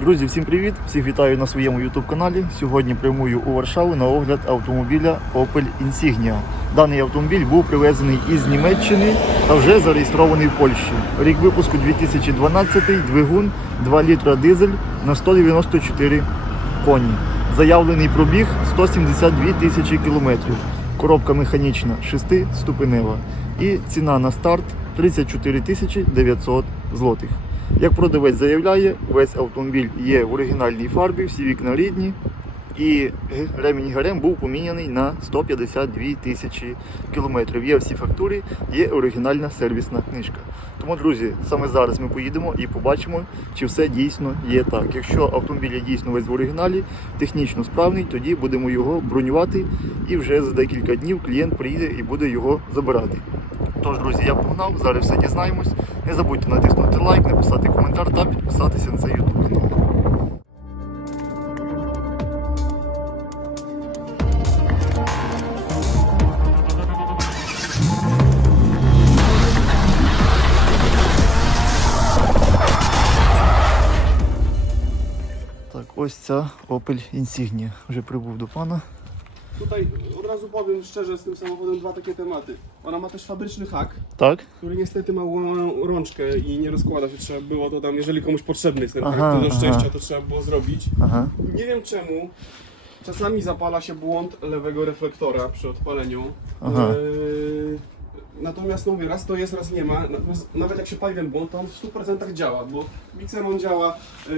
Друзі, всім привіт! Всіх вітаю на своєму YouTube каналі. Сьогодні прямую у Варшаву на огляд автомобіля Opel Insignia. Даний автомобіль був привезений із Німеччини та вже зареєстрований в Польщі. Рік випуску 2012, двигун, 2 літра дизель на 194 коні. Заявлений пробіг 172 тисячі кілометрів. Коробка механічна 6-ступенева. І ціна на старт 34 тисячі 900 злотих. Як продавець заявляє, весь автомобіль є в оригінальній фарбі, всі вікна рідні. І ремінь ГРМ був поміняний на 152 тисячі кілометрів. Є всі фактури, є оригінальна сервісна книжка. Тому, друзі, саме зараз ми поїдемо і побачимо, чи все дійсно є так. Якщо автомобіль є дійсно весь в оригіналі, технічно справний, тоді будемо його бронювати, і вже за декілька днів клієнт приїде і буде його забирати. Тож, друзі, я погнав, зараз все дізнаємось. Не забудьте натиснути лайк, написати коментар та підписатися на цей YouTube канал. Ось ця Opel Insignia. Вже prибув до pana. Tutaj od razu powiem szczerze, z tym samochodem dwa takie tematy. Ona ma też fabryczny hak, Tak? który niestety ma łamaną rączkę i nie rozkłada się. Trzeba było to tam, jeżeli komuś potrzebny jest ten Aha, hak, to do aha. szczęścia to trzeba było zrobić. Aha. Nie wiem czemu. Czasami zapala się błąd lewego reflektora przy odpaleniu. Aha. Eee, Natomiast no mówię, raz to jest, raz nie ma. Natomiast nawet jak się pali ten błąd, to on w 100% działa, bo mikser on działa, eee,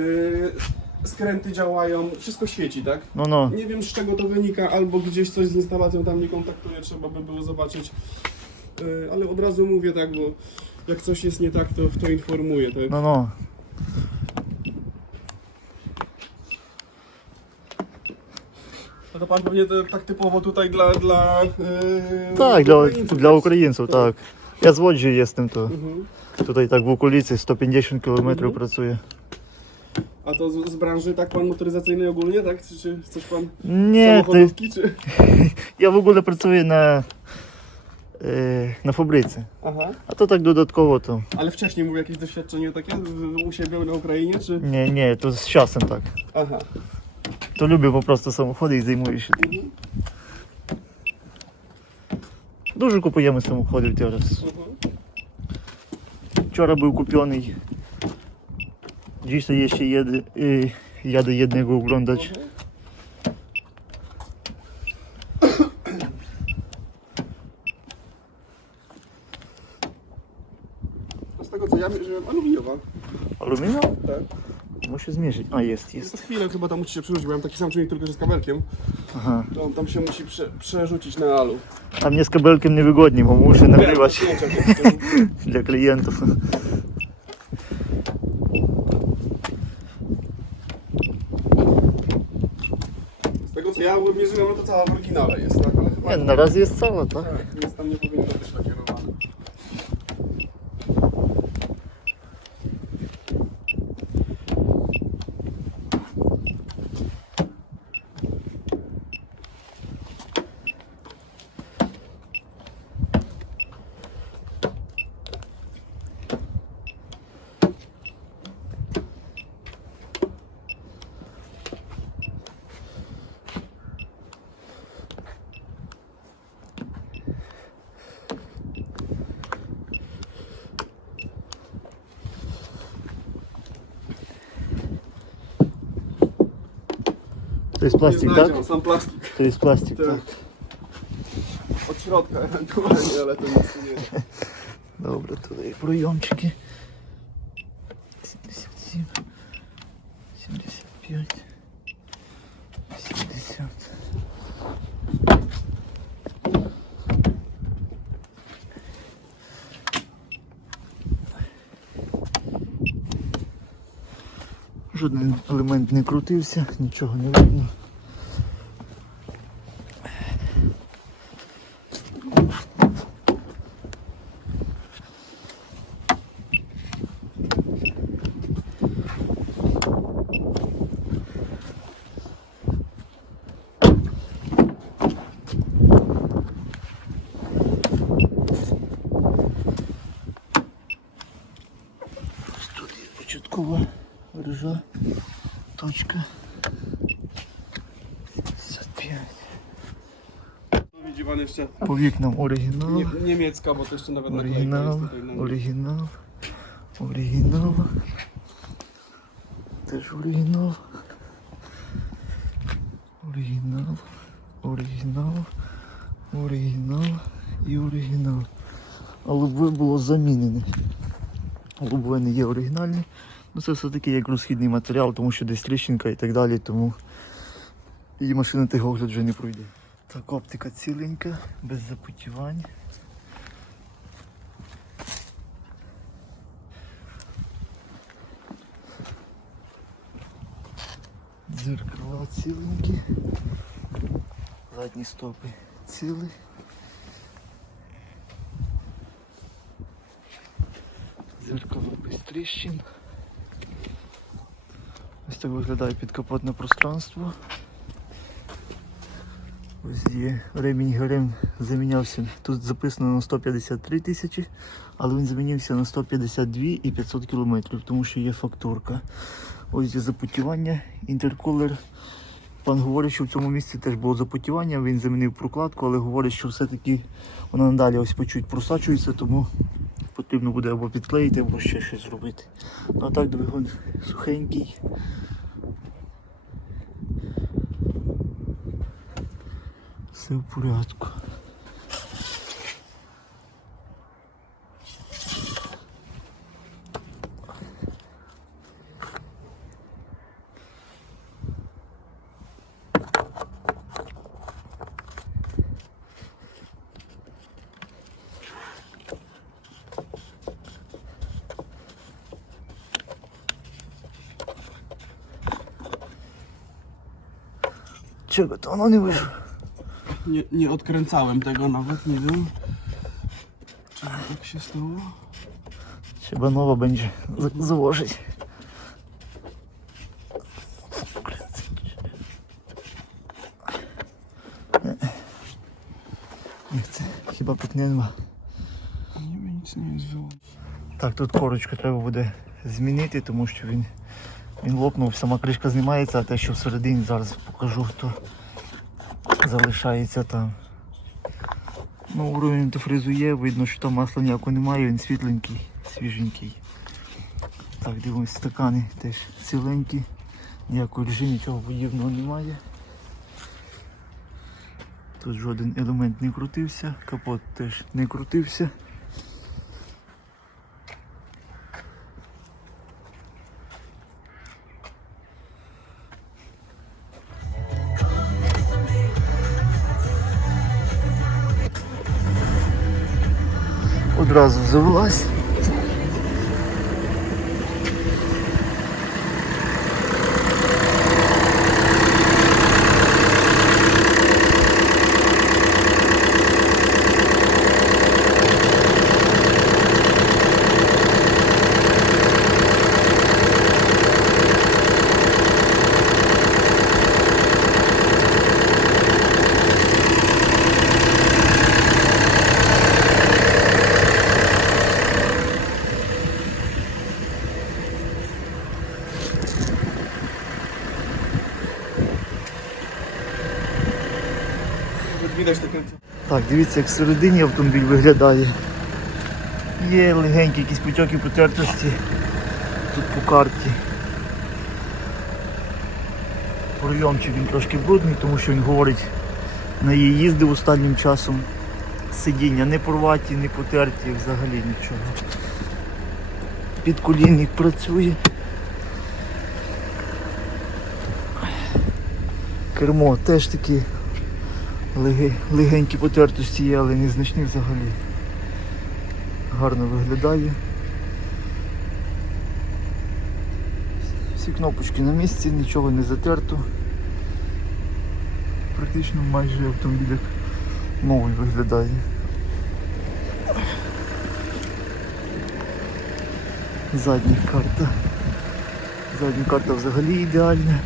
skręty działają, wszystko świeci, tak? No, no. Nie wiem z czego to wynika, albo gdzieś coś z instalacją tam nie kontaktuje, trzeba by było zobaczyć. E, ale od razu mówię tak, bo jak coś jest nie tak, to, to informuję. Tak? No, no. No to pan pewnie to, tak typowo tutaj dla... dla yy, Tak, dla, Ukraińców, dla? Tak? Ukraińców, tak. Ja z Łodzi jestem, to mhm. tutaj tak w okolicy 150 km mhm. pracuję. A to z, z branży, tak pan motoryzacyjnej ogólnie, tak? Czy, czy coś pan Nie, to jest... czy... Ja w ogóle pracuję na, e, na fabryce. Aha. A to tak dodatkowo to. Ale wcześniej mówił jakieś doświadczenie takie u siebie na Ukrainie, czy... Nie, nie, to z czasem tak. Aha. To lubię po prostu samochody i zajmuję się tym. Dużo kupujemy samochodów teraz. Mhm. Wczoraj był kupiony Dzisiaj jeszcze jedy, y, jadę jednego oglądać. Z tego co ja mierzyłem, aluminiowa. Aluminio? Tak. Muszę zmierzyć. A jest, jest. chwilę chyba tam musi się przerzucić, bo ja mam taki sam czujnik, tylko że z kabelkiem. Aha. To on tam się musi prze, przerzucić na alu. A mnie z kabelkiem niewygodnie, bo muszę nagrywać Nie, to zdjęcia dla klientów. No to cała w oryginale jest, tak? Ale chyba Nie, na razie jest cała, tak? tak, więc tam nie powinno być lakierowane. To jest plastik, tak? znajdzie, on sam plastik. To jest plastik, Tak. tak? Od środka ewentualnie, ale to nic nie. Dobra, tutaj brojączki. Жоден елемент не крутився, нічого не видно. Jeszcze По вікнам оригінал. nie, niemiecka, bo to jeszcze nawet naklejka Оригінал, tutaj na оригінал, оригінал. Оригінал. Оригінал, оригінал, оригінал і оригінал. А лобове було замінене. Лобове не є оригінальне. Ну це все-таки як розхідний матеріал, тому що десь тріщинка і так далі, тому її машина техогляд вже не пройде. Так, оптика ціленька, без запотівань. Дзеркала ціленькі. Задні стопи ціли. Дзеркало без тріщин. Ось так виглядає підкапотне пространство. Ось є ремінь ГРМ замінявся. Тут записано на 153 тисячі, але він замінився на 152 і 500 кілометрів, тому що є фактурка. Ось є запотівання, інтеркулер. Пан говорить, що в цьому місці теж було запотівання, він замінив прокладку, але говорить, що все-таки вона надалі ось почуть просачується, тому потрібно буде або підклеїти, або ще щось зробити. Ну а так двигун сухенький. Все в порядку. Czego to ono nie wyszło? Nie, nie odkręcałem tego nawet, nie wiem. Czy tak się stało? Trzeba nowo będzie założyć. Nie. Chcę, chyba wiem, nic nie jest wyłączone. Так, тут корочку треба буде змінити, тому що він, він лопнув, сама кришка знімається, а те, що всередині зараз покажу, то залишається там. Ну, уровень антифризу видно, що там масла ніякого немає, він світленький, свіженький. Так, дивимось, стакани теж ціленькі, ніякої ржі, нічого подібного немає. Тут жоден елемент не крутився, капот теж не крутився. Одразу завелась. Дивіться, як всередині автомобіль виглядає. Є легенькі якісь потьоки потертості тут по карті. Пройомчик він трошки брудний, тому що він говорить, на її їздив останнім часом. Сидіння не порваті, не потерті, взагалі нічого. Підколінник працює. Кермо теж Леге- легенькі потертості є, але незначні взагалі. Гарно виглядає. Всі кнопочки на місці, нічого не затерто. Практично майже автомобіль як новий виглядає. Задня карта. Задня карта взагалі ідеальна.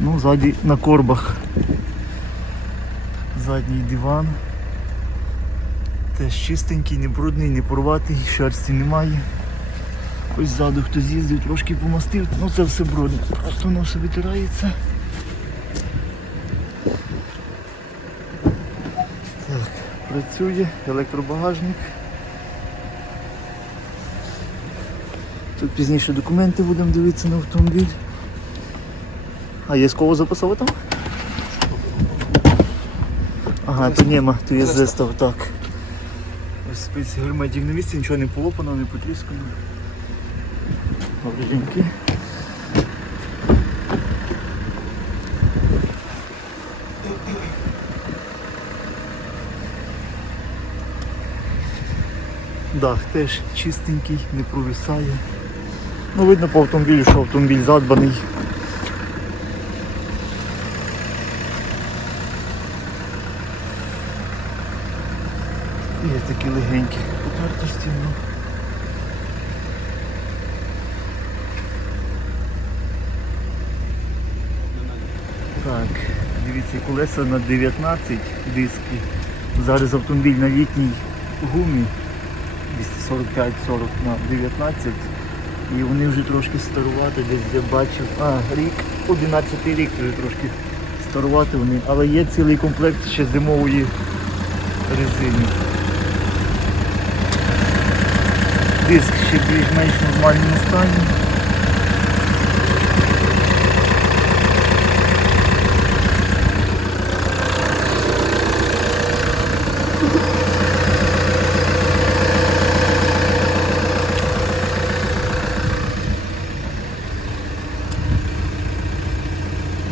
Ну, ззаді на корбах задній диван. Теж чистенький, не брудний, не порватий, шерсті немає. Ось ззаду хтось їздив, трошки помастив, ну це все брудне. Просто воно витирається. Так, працює електробагажник. Тут пізніше документи будемо дивитися на автомобіль. А є з кого записав там? Ага, то нема, то є зестав, так. Ось спиці герметик на місці, нічого не полопано, не потріскано. Добренькі. Дах теж чистенький, не провисає. Ну, видно по автомобілю, що автомобіль задбаний. Є такі легенькі потертості, ну. Так, дивіться, колеса на 19 диски. Зараз автомобіль на літній гумі 245-40 на 19. І вони вже трошки старувати, десь я бачив. А, рік, 11 рік вже трошки старувати вони, але є цілий комплект ще зимової резини. Диск ще більш-менш нормальному стані.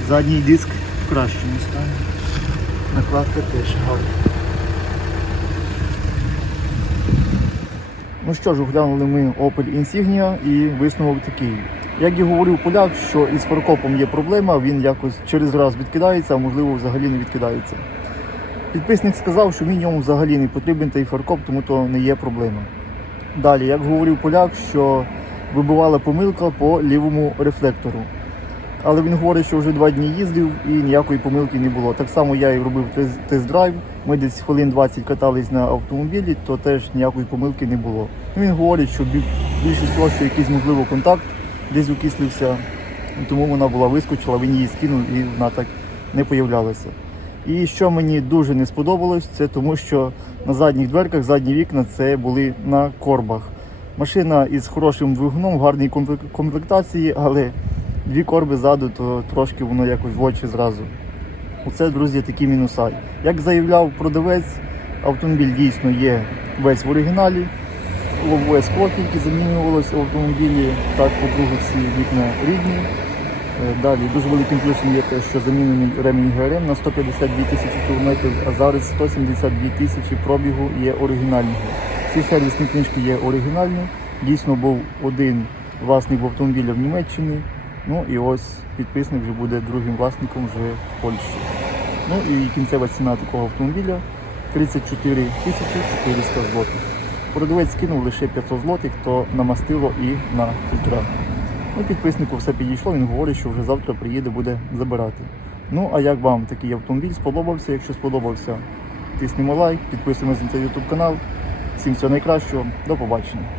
Задній диск в кращому стані. Накладка теж гарна. Ну що ж, оглянули ми Opel Insignia і висновок такий. Як і говорив поляк, що із фаркопом є проблема, він якось через раз відкидається, а можливо взагалі не відкидається. Підписник сказав, що він йому взагалі не потрібен той фаркоп, тому то не є проблема. Далі, як говорив поляк, що вибивала помилка по лівому рефлектору. Але він говорить, що вже два дні їздив і ніякої помилки не було. Так само я і робив тест- тест-драйв. Ми десь хвилин 20 катались на автомобілі, то теж ніякої помилки не було. Ну, Він говорить, що бі- більше що якийсь можливо контакт десь окислився, і тому вона була вискочила, він її скинув і вона так не появлялася. І що мені дуже не сподобалось, це тому, що на задніх дверках задні вікна це були на корбах. Машина із хорошим двигуном, в гарній комплектації, але дві корби ззаду, то трошки воно якось в очі зразу. Оце, друзі, такі мінуса. Як заявляв продавець, автомобіль дійсно є весь в оригіналі. Лобове скло тільки замінювалося в автомобілі, так, по-друге, всі вікна рідні. Е, Далі дуже великим плюсом є те, що замінений ремінь ГРМ на 152 тисячі кілометрів, а зараз 172 тисячі пробігу є оригінального. Всі сервісні книжки є оригінальні. Дійсно був один власник автомобіля в Німеччині. Ну і ось підписник вже буде другим власником вже в Польщі. Ну і кінцева ціна такого автомобіля 34 тисячі 400 злотих. Продавець скинув лише 500 злотих, то на мастило і на фільтра. Ну, підписнику все підійшло, він говорить, що вже завтра приїде, буде забирати. Ну, а як вам такий автомобіль сподобався? Якщо сподобався, тиснемо лайк, підписуємося на цей YouTube канал. Всім всього найкращого, до побачення.